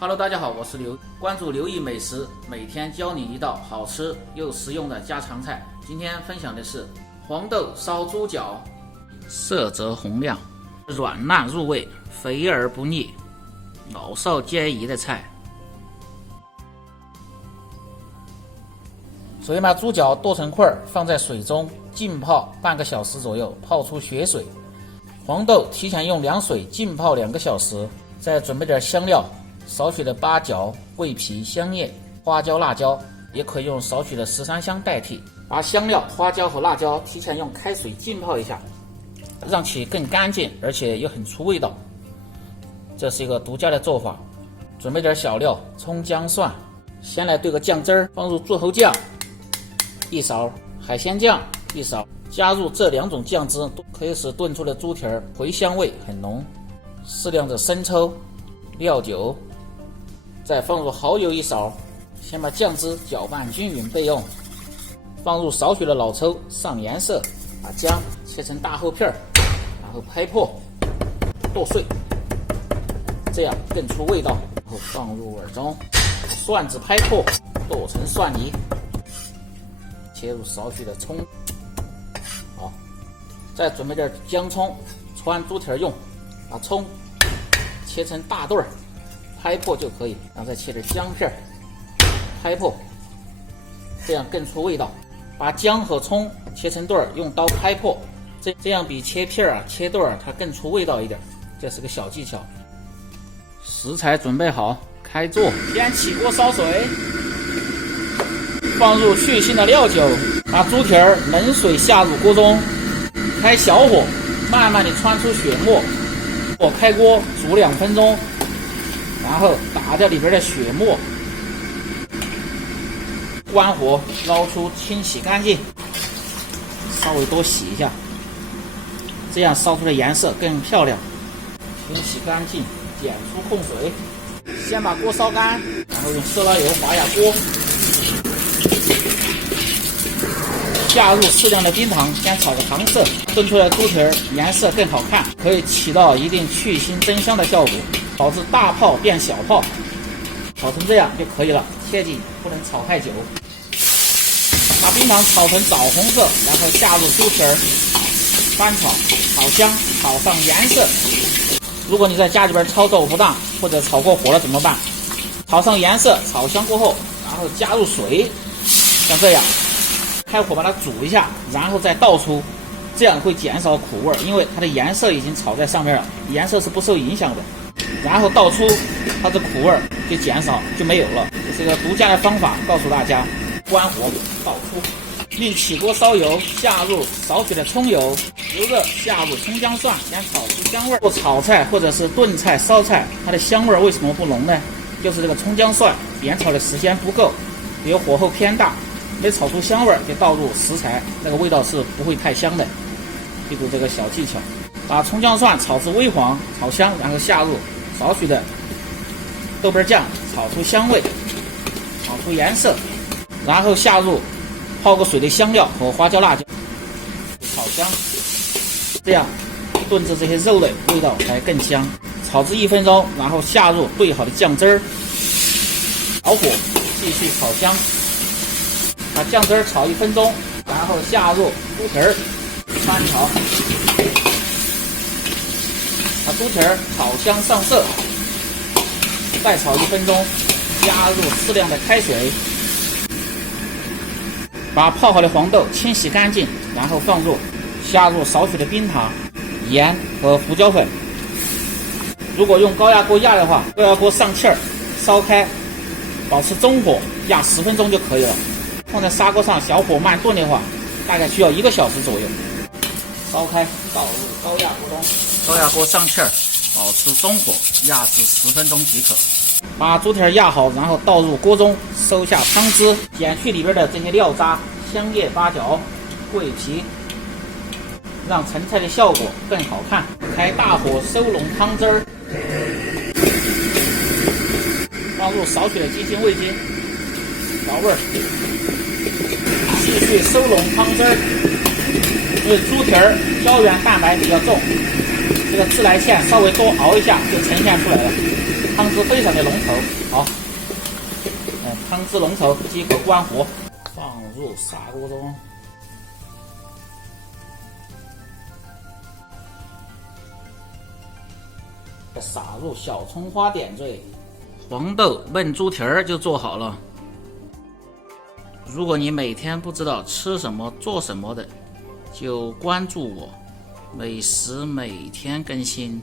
Hello， 大家好，我是刘，关注刘毅美食，每天教你一道好吃又实用的家常菜。今天分享的是黄豆烧猪脚，色泽红亮，软烂入味，肥而不腻，老少皆宜的菜。首先把猪脚剁成块，放在水中浸泡半个小时左右，泡出血水。黄豆提前用凉水浸泡2个小时，再准备点香料。少许的八角、桂皮、香叶、花椒、辣椒，也可以用少许的十三香代替。把香料、花椒和辣椒提前用开水浸泡一下，让其更干净，而且又很出味道。这是一个独家的做法。准备点小料，葱、姜、蒜。先来兑个酱汁儿，放入柱侯酱1勺，海鲜酱1勺。加入这2种酱汁，可以使炖出的猪蹄儿回香味很浓。适量的生抽、料酒。再放入蚝油1勺，先把酱汁搅拌均匀备用。放入少许的老抽上颜色，把姜切成大厚片，然后拍破剁碎，这样更出味道。然后放入碗中，蒜子拍破剁成蒜泥，切入少许的葱。好，再准备点姜葱汆猪蹄用，把葱切成大段拍破就可以，然后再切点姜片拍破，这样更出味道。把姜和葱切成段，用刀拍破，这样比切片切段它更出味道一点，这是个小技巧。食材准备好，开做。先起锅烧水，放入去腥的料酒，把猪蹄冷水下入锅中，开小火，慢慢的汆出血沫。我开锅煮2分钟。然后打掉里边的血沫，关火捞出，清洗干净，稍微多洗一下，这样烧出的颜色更漂亮。清洗干净，剪出控水，先把锅烧干，然后用色拉油滑压锅，加入适量的冰糖，先炒个糖色，炖出来的猪蹄颜色更好看，可以起到一定去腥增香的效果。导致大泡变小泡，炒成这样就可以了，切记不能炒太久。把冰糖炒成枣红色，然后下入猪蹄翻炒，炒香，炒上颜色。如果你在家里边操作不当或者炒过火了怎么办？炒上颜色，炒香过后，然后加入水，像这样，开火把它煮一下，然后再倒出，这样会减少苦味，因为它的颜色已经炒在上面了，颜色是不受影响的。然后倒出，它的苦味就减少，就没有了。这是一个独家的方法，告诉大家。关火倒出，另起锅烧油，下入少许的葱油，油热下入葱姜蒜，先炒出香味。做炒菜或者是炖菜、烧菜，它的香味为什么不浓呢？就是这个葱姜蒜煸炒的时间不够，比如火候偏大，没炒出香味就倒入食材，那个味道是不会太香的。记住这个小技巧。把葱姜蒜炒至微黄，炒香，然后下入少许的豆瓣酱，炒出香味，炒出颜色，然后下入泡过水的香料和花椒、辣椒，炒香，这样炖制这些肉类味道才更香。炒至1分钟，然后下入兑好的酱汁儿，小火继续炒香，把酱汁儿炒1分钟，然后下入猪蹄翻炒。把猪蹄炒香上色，再炒1分钟，加入适量的开水，把泡好的黄豆清洗干净，然后放入，下入少许的冰糖、盐和胡椒粉。如果用高压锅压的话，高压锅上气儿，烧开，保持中火压10分钟就可以了。放在砂锅上小火慢炖的话，大概需要1个小时左右。烧开，倒入高压锅中。高压锅上气儿，保持中火，压制10分钟即可。把猪蹄压好，然后倒入锅中，收下汤汁，减去里边的这些料渣、香叶、八角、桂皮，让成菜的效果更好看。开大火收拢汤汁儿，放入少许的鸡精、味精调味儿，继续收拢汤汁儿。因为猪蹄胶原蛋白比较重，这个自来芡稍微多熬一下就呈现出来了，汤汁汁非常的浓稠。好，汤汁浓稠即可关火，放入砂锅中。撒入小葱花点缀，黄豆焖猪蹄儿就做好了。如果你每天不知道吃什么做什么的，就关注我，美食每天更新。